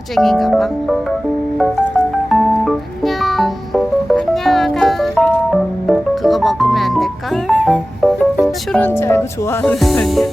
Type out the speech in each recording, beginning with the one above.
우유쟁인가 봐. 안녕 아가. 그거 먹으면 안 될까? 슈런지 알고 좋아하는 거 아니야?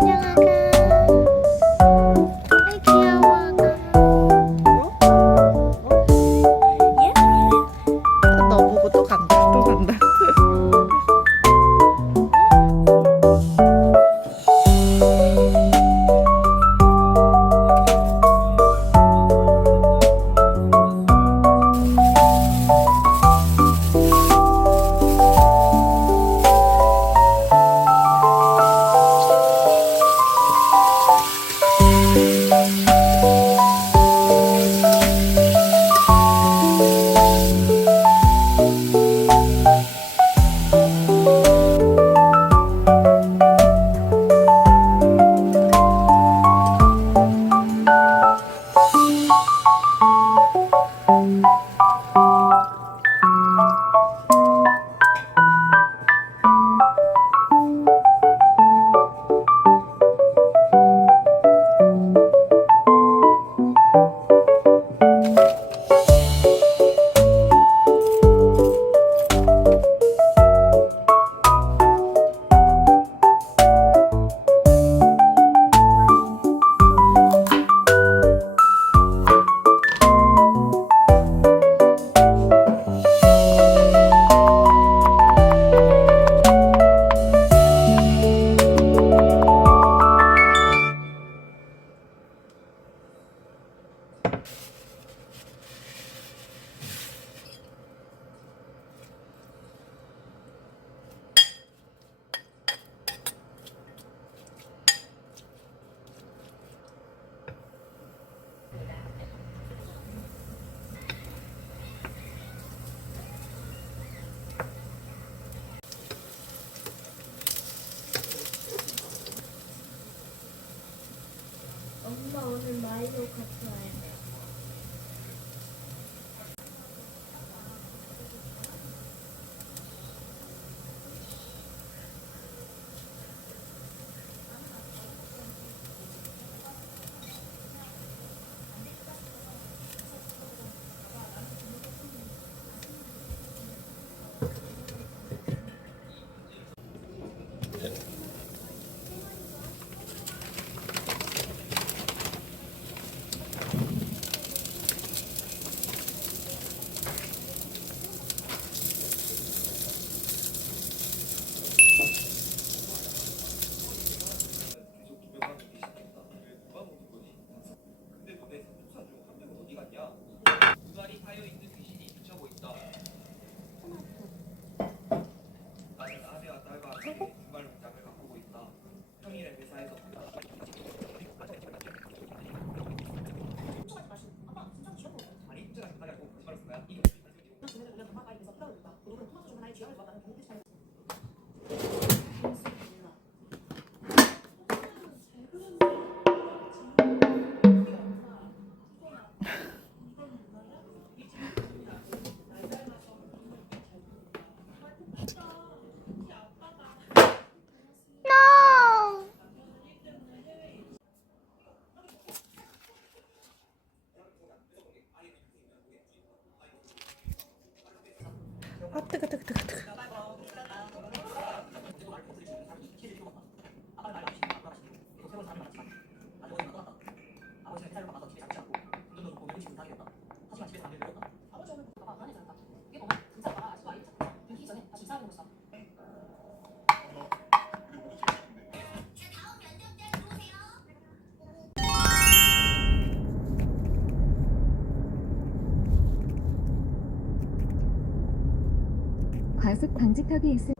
안녕 아가. 아이 귀여워 아가. 너 보고 또 간다. 또 간다. 엄마 오늘 마이도 같이 와야 돼. 아 뜨거 뜨거 뜨거 뜨거. 과속 방지턱이 있을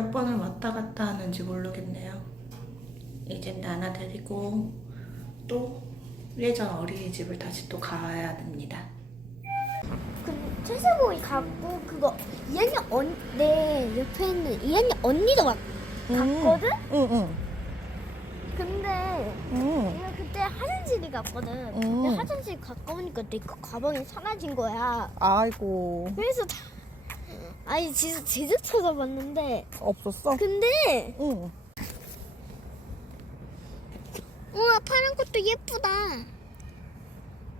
몇 번을 왔다 갔다 하는지 모르겠네요. 이젠 나나 데리고 또 예전 어린이집을 다시 또 가야 됩니다. 그 최세복이 갖고 그거 2학년 내 옆에 있는 2학년 언니도 갔거든? 응. 근데 내가 그때 화장실이 갔거든. 근데 화장실 가까우니까 내 그 가방이 사라진 거야. 아이고. 그래서 아니 진짜 제작 찾아봤는데 없었어? 근데 응. 우와 파란 것도 예쁘다.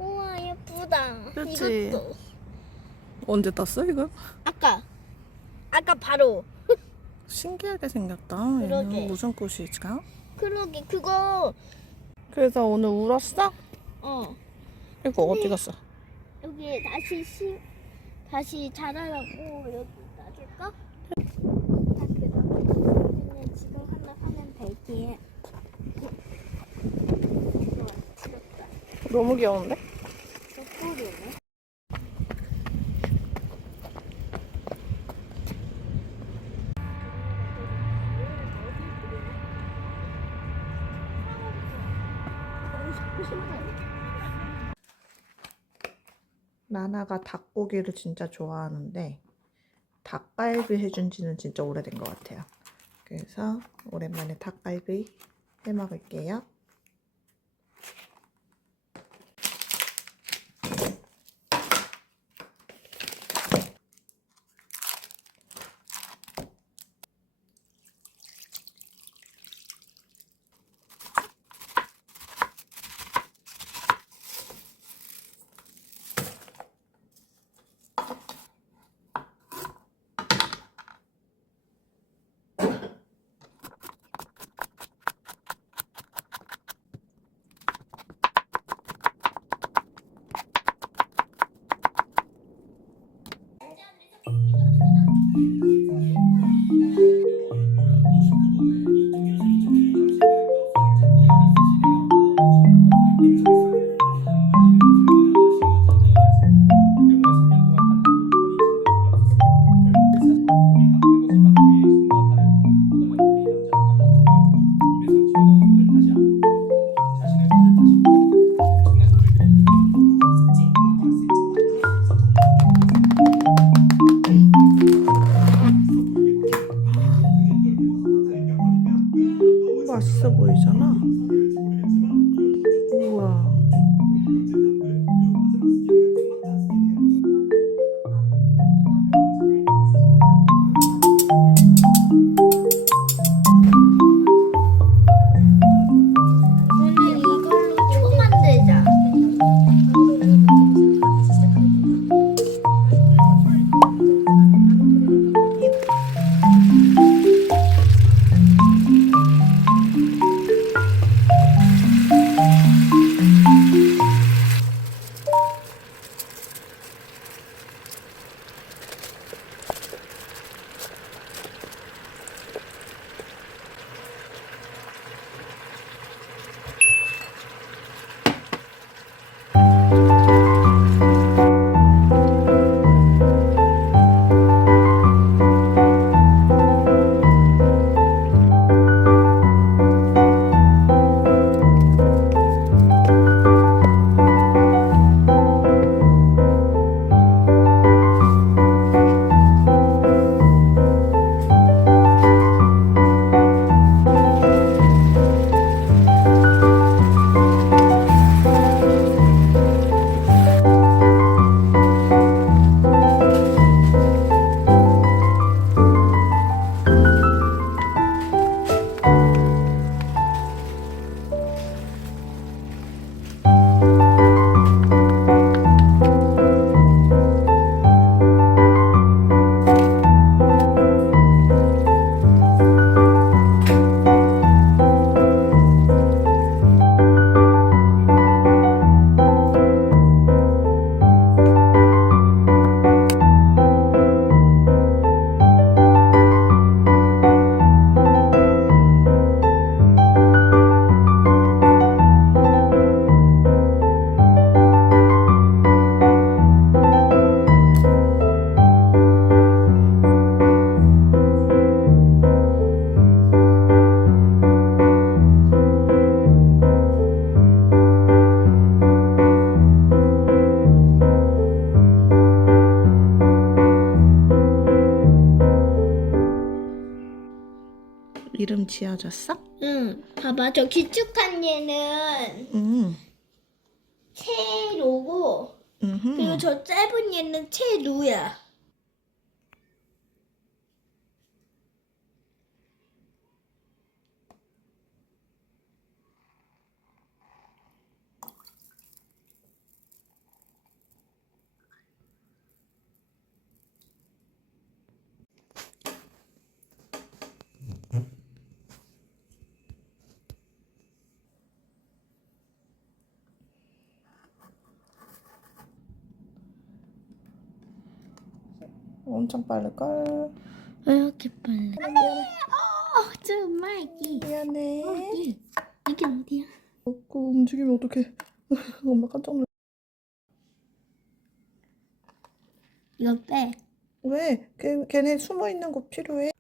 우와 예쁘다. 그치. 이것도 언제 땄어 이거? 아까 바로 신기하게 생겼다. 그러게. 얘는 무슨 꽃이지가? 그러게 그거 그래서 오늘 울었어? 어 이거 어디 갔어? 여기 다시 자라라고 여기 놔줄까? 그러면 지금 하나 하면 되기에 너무 귀여운데? 저쪽이네. 나나가 닭고기를 진짜 좋아하는데 닭갈비 해준 지는 진짜 오래된 것 같아요. 그래서 오랜만에 닭갈비 해 먹을게요. 그려졌어? 응, 봐봐. 저 길쭉한 얘는 채로고, 그리고 저 짧은 얘는 채루야. 엄청 빠를걸. 왜 이렇게 빨라? 미안해. 정말 이게 미안해. 이게 어디야? 자꾸 움직이면 어떡해. 엄마 깜짝 놀라. 이거 빼. 왜? 걔네 숨어 있는 곳 필요해.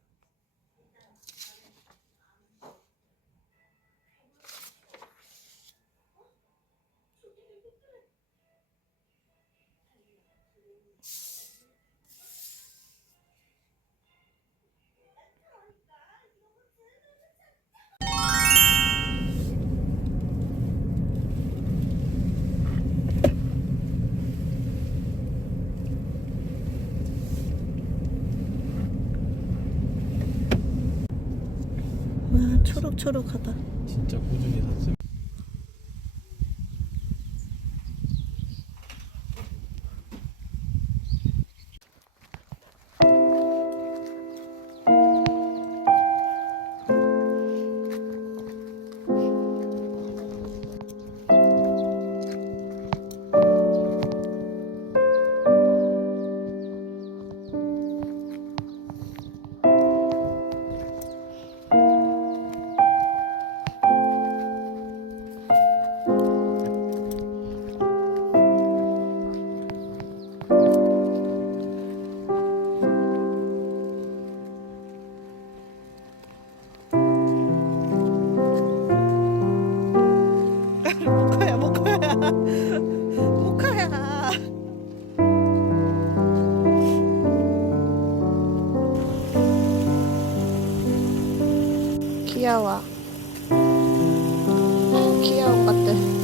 와, 초록초록하다. 진짜 꾸준히 샀어요. 모카야, 모카야. 모카야. 귀여워. 귀여운 것들.